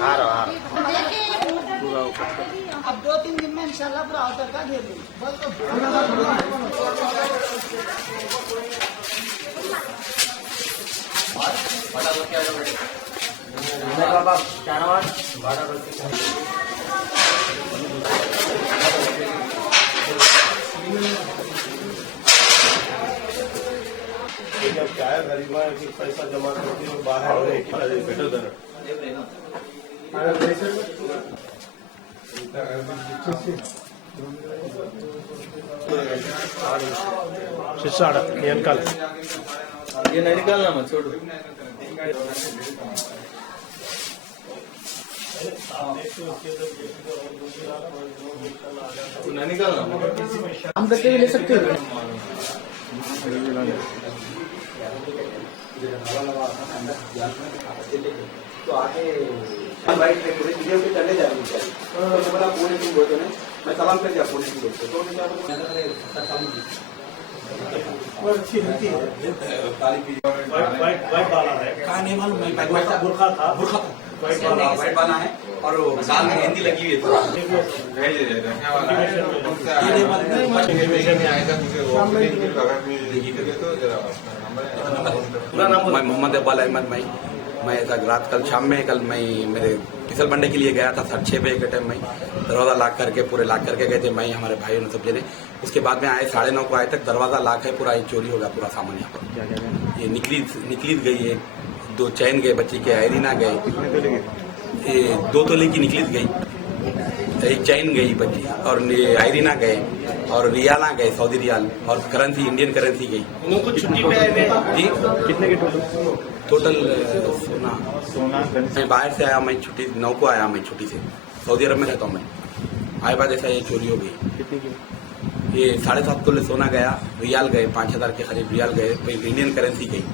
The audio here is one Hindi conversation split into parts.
आ रहा पूरा अब 2-3 दिन में इंशाल्लाह पूरा अवतर का घेर क्या है गरीब पैसा जमा करके बाहर बेटर देना शिष्य ये नहीं निकालना मत छोड़ो नहीं निकालना हम करके भी ले सकते हो। तो आके बाइक पे पूरे वीडियो पे चले जाएंगे तो बोला पूरे टीम बोलते हैं मैं सलाम कर दिया पूरी टीम को तो और अच्छी रहती है। कहाँ नहीं मालूम मैं बुरखा था वाइट वाला है और गाल में मेहंदी लगी हुई है मैं मोहम्मद इकबाल अहमद मैं रात कल शाम में मैं मेरे फिसल बंडे के लिए गया था 6:30 बजे के टाइम में दरवाजा लॉक करके पूरे लॉक करके गए थे मैं हमारे भाइयों ने सब जने। उसके बाद में आए 9:30 को आए तक दरवाजा लॉक है पूरा चोरी हो गया पूरा सामान यहाँ पर। ये निकली गई है 2 चैन गए बच्ची के आयरीना गए ये 2 तोले की निकली गई एक चैन गई बच्ची और आयरीना गए और रियाला गए सऊदी रियाल और करेंसी इंडियन करेंसी गई। छुट्टी पे आए जी कितने के टोटल सोना मैं बाहर से आया मैं छुट्टी 9 को आया मैं छुट्टी से सऊदी अरब में रहता हूँ मैं आए बाद ऐसा ये चोरी हो गई। कितने की ये 7.5 तोले सोना गया रियाल गए 5,000 के करीब रियाल गए फिर इंडियन करेंसी गई।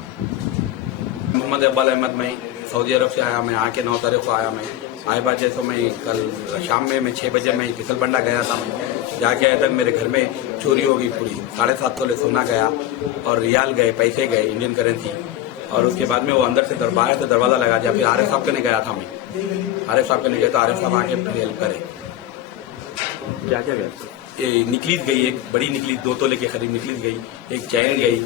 मोहम्मद इकबाल अहमद मैं सऊदी अरब से आया मैं आके 9 तारीख को आया मैं आए बाद जैसे मैं कल शाम में 6 बजे मैं फिसल बंडा गया था जाके आया तक मेरे घर में चोरी हो गई पूरी 7.5 तोले सोना गया और रियाल गए पैसे गए इंडियन करेंसी और उसके बाद में वो अंदर से बाहर से दरवाजा लगा दिया। फिर आरिफ साहब के नहीं गया था मैं आरिफ साहब के नहीं गया तो आरिफ साहब आके हेल्प करे। क्या क्या गया ये निकली गई एक बड़ी निकली 2 तोले के करीब निकली गई एक चैन गई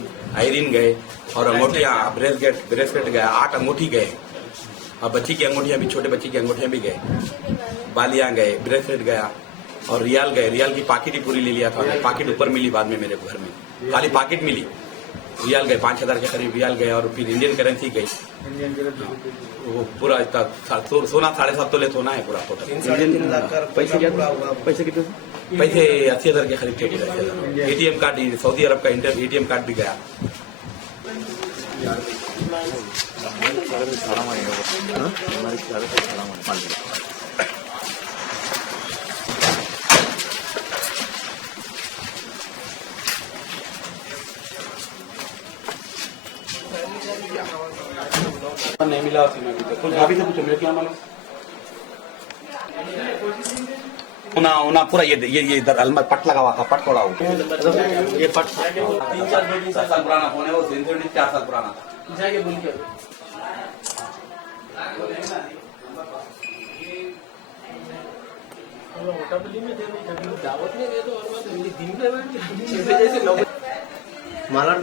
आयरिन गए और अंगूठियाँ ब्रेसलेट गया 8 अंगूठी गए और बच्ची की अंगूठियाँ भी छोटे बच्ची की अंगूठियाँ भी गए बालियाँ गए ब्रेसलेट गया और रियाल गए रियाल की पाकिट ही पूरी ले लिया था पाकिट ऊपर मिली बाद में मेरे घर में खाली पाकिट मिली रियाल गए 5,000 के करीब रियाल गए और फिर इंडियन करेंसी गई वो पूरा इतना सोना 7.5 तोले सोना है पूरा टोटल। पैसे क्या पैसे कितने पैसे 80,000 के करीब थे पूरा ATM कार्ड सऊदी अरब का ATM कार्ड भी गया। नहीं मिला कुछ भाभी से पूछो मेरे क्या मालूम उना पूरा ये इधर अलमारी पट लगा हुआ था पट तोड़ा हुआ ये पट 3-4 साल पुराना फोन है वो 4 साल पुराना था जाके बोल के मालाड